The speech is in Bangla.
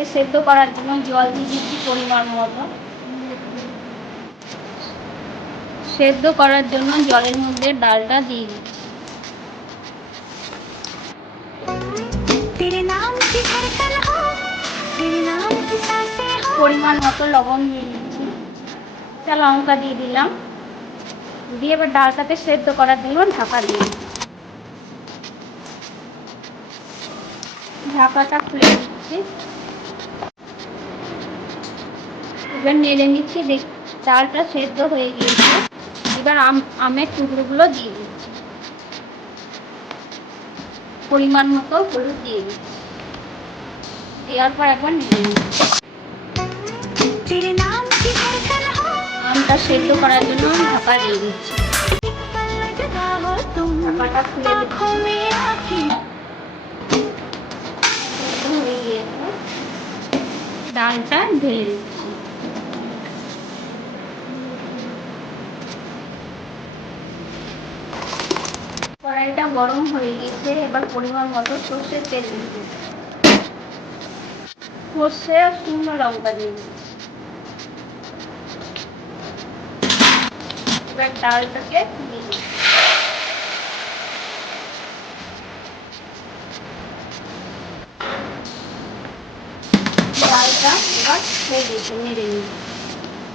ডালটাকে সেদ্ধ করার জন্য জল দিয়ে দিচ্ছি পরিমাণ মতো। সেদ্ধ করার জন্য জলের মধ্যে ডালটা দিয়ে দিচ্ছি। পরিমাণ মতো লবণ দিয়ে দিচ্ছি, একটা লঙ্কা দিয়ে দিলাম, দিয়ে এবার ডালটাকে সেদ্ধ করার জন্য ঢাকা দিয়ে ঢাকাটা খুলে দিচ্ছি। এবার নেড়ে নিচ্ছি, ডালটা সেদ্ধ হয়ে গিয়েছে। এবার আমের টুকরোগুলো দিয়ে দিচ্ছি, পরিমাণ মতো হলুদ দিয়ে দিচ্ছি, দেওয়ার পর একবার নেড়ে নিচ্ছি। আমটা সেদ্ধ করার জন্য ঢাকা দিয়ে দিচ্ছি, ঢাকাটা খুলে দিচ্ছি। ডালটা ঢেলে দিচ্ছি। কড়াইটা গরম হয়ে গেছে, এবার পরিমাণ মতো সর্ষের তেল দিয়ে দিচ্ছি, সর্ষে আর শুকনো লঙ্কা দিয়ে দিচ্ছি। এবার ডালটাকে দিয়ে দিচ্ছি, ডালটা এবার হয়ে গেছে, নেড়ে নিচ্ছি।